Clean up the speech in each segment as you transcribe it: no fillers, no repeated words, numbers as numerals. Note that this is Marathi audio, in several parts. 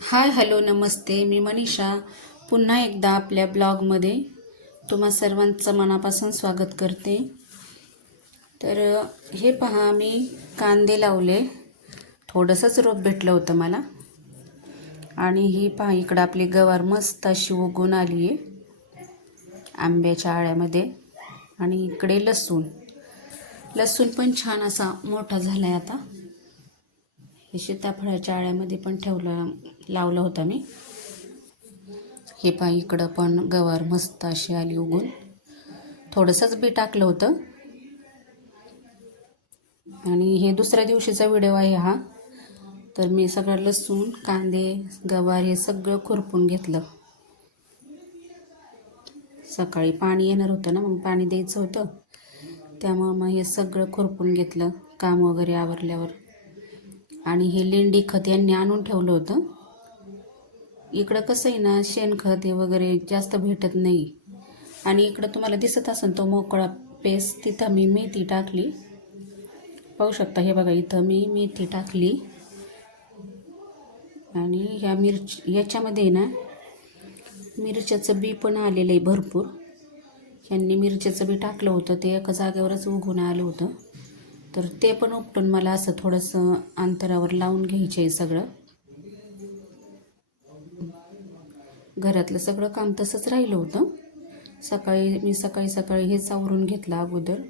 हाय हॅलो नमस्ते. मी मनीषा पुन्हा एकदा आपल्या ब्लॉगमध्ये तुम्हा सर्वांचं मनापासून स्वागत करते. तर हे पहा, मी कांदे लावले. थोडंसंच रोप भेटलं होतं मला. आणि ही पहा, इकडं आपली गवार मस्त अशी उगून आली आहे आंब्याच्या आळ्यामध्ये. आणि इकडे लसूण पण छान असा मोठा झाला आहे आता. हे सीताफळाच्या आळ्यामध्ये पण लावलं होतं मी. हे पहा, इकडं पण गवार मस्त अशी आली उगून. थोडंसंच बी टाकलं होतं. आणि हे दुसऱ्या दिवशीचा व्हिडिओ आहे हा. तर मी सगळं लसूण, कांदे, गवार हे सगळं खुरपून घेतलं. सकाळी पाणी येणार होतं ना, मग पाणी द्यायचं होतं, त्यामुळं मग हे सगळं खुरपून घेतलं काम वगैरे आवरल्यावर. आणि हे लेंडी खत यांनी आणून ठेवलं होतं. इकडं कसं आहे ना, शेणखत हे वगैरे जास्त भेटत नाही. आणि इकडं तुम्हाला दिसत असेल तो मोकळा पेस, तिथं मी मेथी टाकली. पाहू शकता, हे बघा, इथं मी मेथी टाकली. आणि ह्या याच्यामध्ये ना मिरच्याचं बी पण आलेलं आहे भरपूर. ह्यांनी मिरच्याचं बी टाकलं होतं, ते एका जागेवरच उगवून आलं होतं. तर ते पण उपटून मला असं थोडंसं अंतरावर लावून घ्यायचं आहे सगळं. घरातलं सगळं काम तसंच राहिलं होतं. मी सकाळी हेच आवरून घेतलं अगोदर.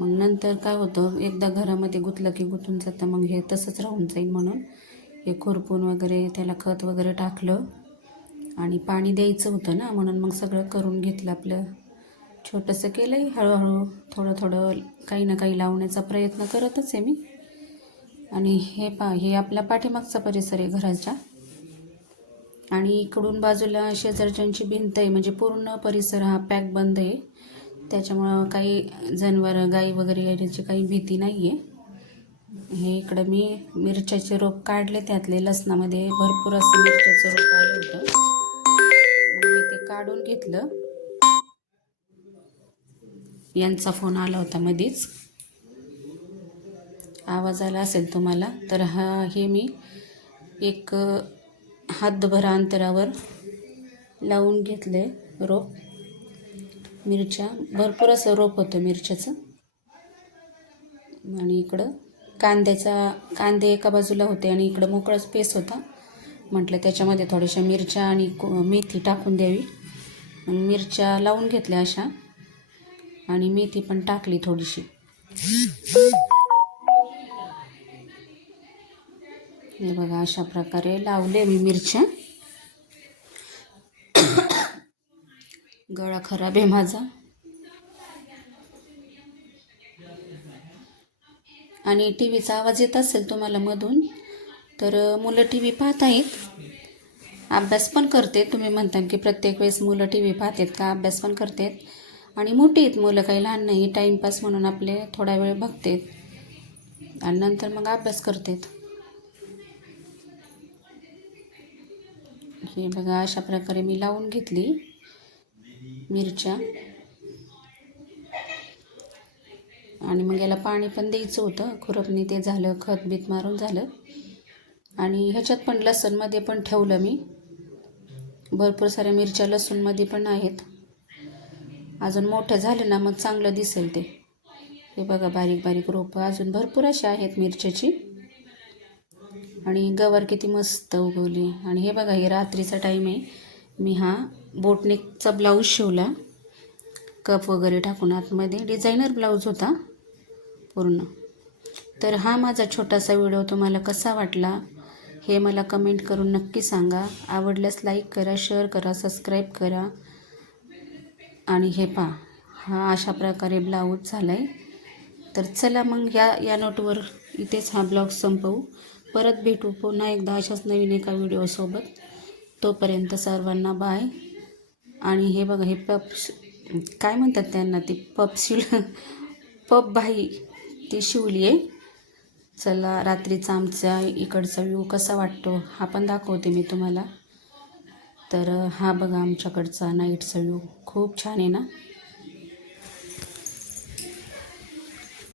मग नंतर काय होतं, एकदा घरामध्ये गुंतलं की गुंतून जातं, मग हे तसंच राहून जाईल म्हणून हे खुरपून वगैरे त्याला खत वगैरे टाकलं. आणि पाणी द्यायचं होतं ना, म्हणून मग सगळं करून घेतलं. आपलं छोटंसं केलं आहे हळूहळू, थोडं काही ना काही लावण्याचा प्रयत्न करतच आहे मी. आणि हे आपल्या पाठीमागचा परिसर आहे घराच्या. आणि इकडून बाजूला शेजारच्यांची भिंत आहे, म्हणजे पूर्ण परिसर हा पॅक बंद आहे. त्याच्यामुळं काही जनावरं, गाई वगैरे येण्याची काही भीती नाही आहे. हे इकडं मी मिरच्याचे रोप काढले, त्यातले लसणामध्ये भरपूर असं मिरच्याचं रोप आलं होतं, मग मी ते काढून घेतलं. यांचा फोन आला होता मध्येच, आवाज आला असेल तुम्हाला. तर हे मी एक हातभर अंतरावर लावून घेतले रोप. मिरच्या भरपूर असं रोप होतं मिरच्याचं. आणि इकडं कांदे एका बाजूला होते आणि इकडं मोकळा स्पेस होता. म्हटलं त्याच्यामध्ये थोड्याशा मिरच्या आणि मेथी टाकून द्यावी. मिरच्या लावून घेतल्या अशा, आणि मेथी पण टाकली थोडीशी. हे बघा, अशा प्रकारे लावले मी मिरच्या. गळा खराब आहे माझा. आणि टी व्हीचा आवाज येत असेल तुम्हाला मधून, तर मुलं टी व्ही पाहत आहेत, अभ्यास पण करते. तुम्ही म्हणता की प्रत्येक वेळेस मुलं टी व्ही पाहतात का, अभ्यास पण करतात. आणि मोठी आहेत मुलं, काही लहान नाही. टाईमपास म्हणून आपले थोडा वेळ बघतात आणि नंतर मग अभ्यास करतात. हे बघा, अशा प्रकारे मी लावून घेतली मिरच्या. आणि मग याला पाणी पण द्यायचं होतं, खुरपणी ते झालं, खत बीत मारून झालं. आणि ह्याच्यात पण लसूणमध्ये पण ठेवलं मी. भरपूर साऱ्या मिरच्या लसूणमध्ये पण आहेत. अजून मोठं झालं ना मग चांगलं दिसेल ते. हे बघा, बारीक बारीक रोपं अजून भरपूर अशी आहेत मिरच्याची. आणि गवार किती मस्त उगवली. आणि हे बघा, हे रात्रीचा टाईम आहे. मी हा बोटनेकचा ब्लाऊज शिवला, कप वगैरे टाकून. आतमध्ये डिझायनर ब्लाऊज होता पूर्ण. तर हा माझा छोटासा व्हिडिओ तुम्हाला कसा वाटला हे मला कमेंट करून नक्की सांगा. आवडल्यास लाईक करा, शेअर करा, सबस्क्राईब करा. आणि हे पहा, हा अशा प्रकारे ब्लाऊज झाला आहे. तर चला मग या नोटवर इथेच हा ब्लॉग संपवू. परत भेटू पुन्हा एकदा अशाच नवीन एका व्हिडिओसोबत. तोपर्यंत सर्वांना बाय. आणि हे बघा, हे काय म्हणतात त्यांना, ती पप भाई ती शिवली आहे. चला, रात्रीचा आमचा इकडचा व्ह्यू कसा वाटतो हा पण दाखवते मी तुम्हाला. तर हा बघा, आमच्याकडचा नाईटचा व्ह्यू खूप छान आहे ना.